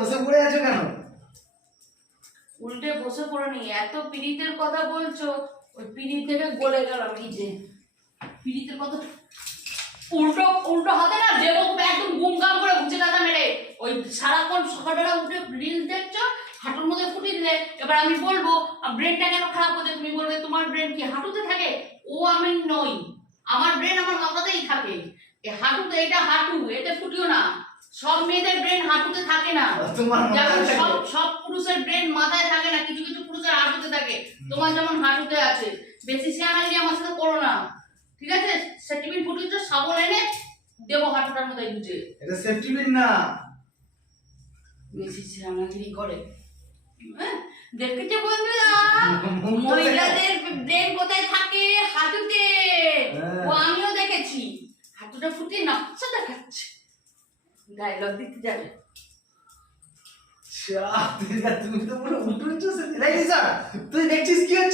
বসে পড়ে আছো কেন? উল্টে বসে পড়ে নি, এত পিরিতের কথা বলছো, ওই পিরিত থেকে গলে গেলাম। এই যে পিরিতের কথা উল্টো উল্টো হাতে না দেবো একদম গুমগাম করে উঠে দাদা মেরে। ওই সারাক্ষণ সকালবেলা উঠে রিলস দেখছো, হাঁটুর মধ্যে ফুটিয়ে দিলে। এবার আমি বলবো ব্রেনটা কেন খারাপ করছে, তুমি বলবে তোমার ব্রেন কি হাঁটুতে থাকে? ও আমি নই, আমার ব্রেন আমার মাথাতেই থাকে। এই হাঁটুতে, এটা হাঁটু, এতে ফুটিও না। সব মেয়েদের ব্রেন হাঁটুতে থাকে না। যেমন সব পুরুষের ব্রেন মাথায় থাকে না, কিছু কিছু পুরুষের হাঁটুতে থাকে। তোমার যেমন হাঁটুতে আছে। বেশি সিয়ানাগিরি আমার সাথে করো না, ঠিক আছে? সেটিপিন ফুটিয়েছো, সাবল এনে দেবো হাঁটুটার মধ্যে গুজে। এটা সেফটিপিন না। বেশি সিয়ানাগিরি করে। দেখেছো বন্ধুরা, মহিলাদের ব্রেন কোথায় থাকে? হাঁটুতে। ও আমিও দেখেছি, হাঁটুটা ফুটিয়ে নকশা দেখাচ্ছে, ডায়লগ দিতে যাবে। তুমি তো পুরো উঠুন তুই দেখছিস কি হচ্ছে?